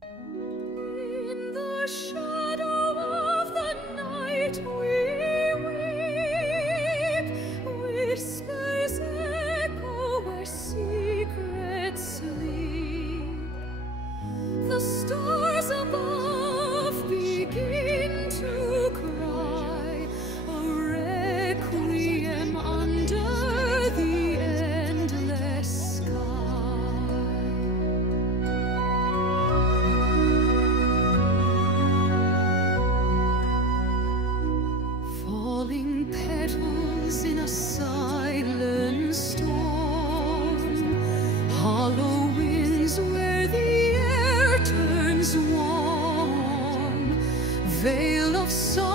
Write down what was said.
In the shadow of the night we weep, whispers echo where secrets sleep. The stars above begin to cry a requiem under the endless sky. Falling petals in a silent storm, hollow winds where the air turns warm, veil of sorrow